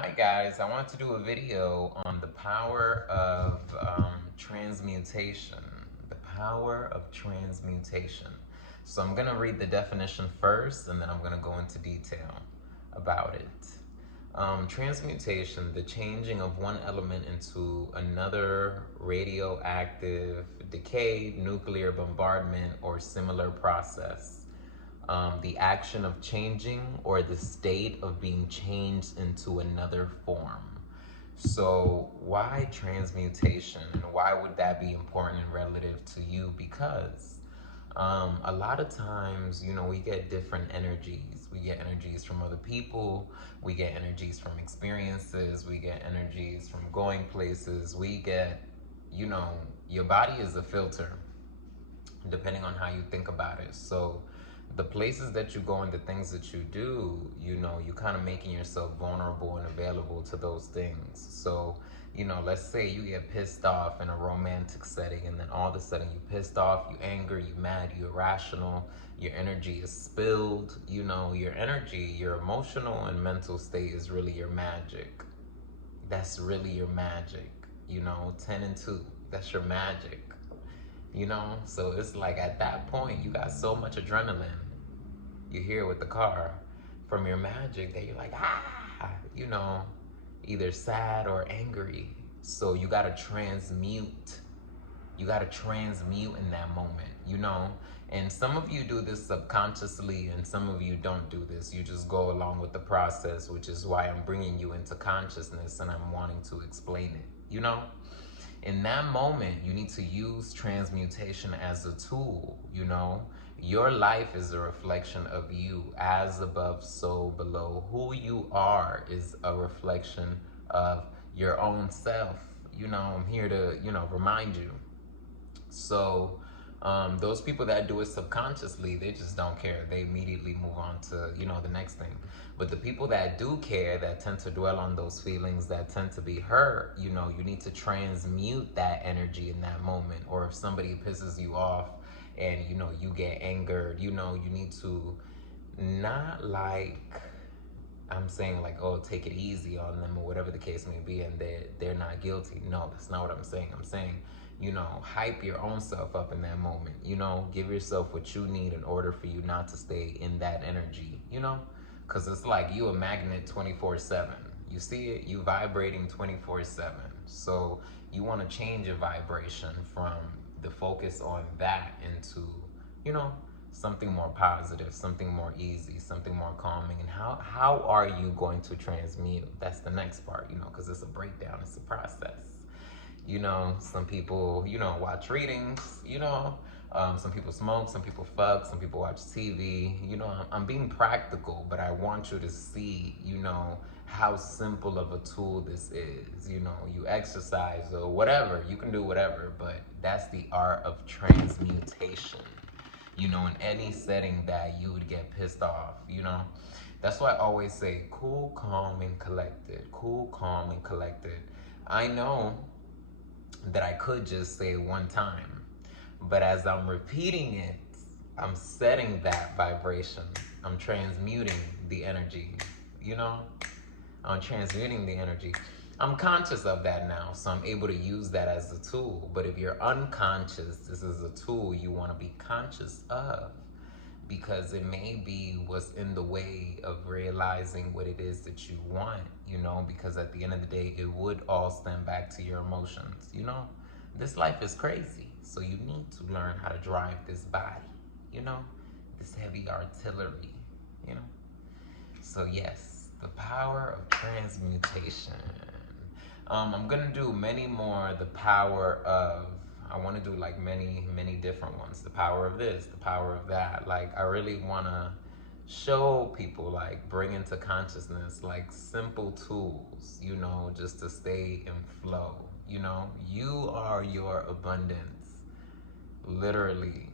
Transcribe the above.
Hi guys, I want to do a video on the power of transmutation. The power of transmutation. So I'm going to read the definition first and then I'm going to go into detail about it. Transmutation, the changing of one element into another radioactive, decayed, nuclear bombardment, or similar process. The action of changing or the state of being changed into another form. So, why transmutation and why would that be important and relative to you? Because a lot of times, we get different energies. We get energies from other people, we get energies from experiences, we get energies from going places, we get, you know, your body is a filter depending on how you think about it. So the places that you go and the things that you do, you kind of making yourself vulnerable and available to those things. So, let's say you get pissed off in a romantic setting and then all of a sudden you pissed off, you anger, you mad, you irrational, your energy is spilled, your energy, your emotional and mental state is really your magic. That's really your magic, 10 and 2. That's your magic. So it's like at that point you got so much adrenaline, you hear with the car from your magic that you're like, either sad or angry. So you got to transmute in that moment. And some of you do this subconsciously and some of you don't do this. You just go along with the process, which is why I'm bringing you into consciousness and I'm wanting to explain it. In that moment, you need to use transmutation as a tool. Your life is a reflection of you, as above, so below. Who you are is a reflection of your own self. I'm here to, remind you. So, those people that do it subconsciously, they just don't care. They immediately move on to, the next thing. But the people that do care, that tend to dwell on those feelings, that tend to be hurt, you need to transmute that energy in that moment. Or if somebody pisses you off and, you get angered, you need to not I'm saying like, oh, take it easy on them or whatever the case may be, and they're not guilty. No, that's not what I'm saying. I'm saying, hype your own self up in that moment. Give yourself what you need in order for you not to stay in that energy. Because it's like you a magnet 24/7. You see it, you vibrating 24/7. So you want to change your vibration from the focus on that into, you know, something more positive, something more easy, something more calming. And how are you going to transmute? That's the next part, because it's a breakdown, it's a process. Some people, watch readings, some people smoke, some people fuck, some people watch TV. I'm being practical, but I want you to see, how simple of a tool this is. You exercise or whatever, you can do whatever, but that's the art of transmutation. In any setting that you would get pissed off. That's why I always say cool, calm, and collected. Cool, calm, and collected. I know that I could just say it one time, but as I'm repeating it, I'm setting that vibration. I'm transmuting the energy, you know? I'm transmuting the energy. I'm conscious of that now, so I'm able to use that as a tool. But if you're unconscious, this is a tool you want to be conscious of because it may be what's in the way of realizing what it is that you want, because at the end of the day, it would all stem back to your emotions. This life is crazy, so you need to learn how to drive this body, you know, this heavy artillery, you know. So yes, the power of transmutation. I'm gonna do many more. The power of. I want to do like many different ones. The power of this, the power of that. Like I really wanna show people, like bring into consciousness, like simple tools. Just to stay in flow. You are your abundance. Literally.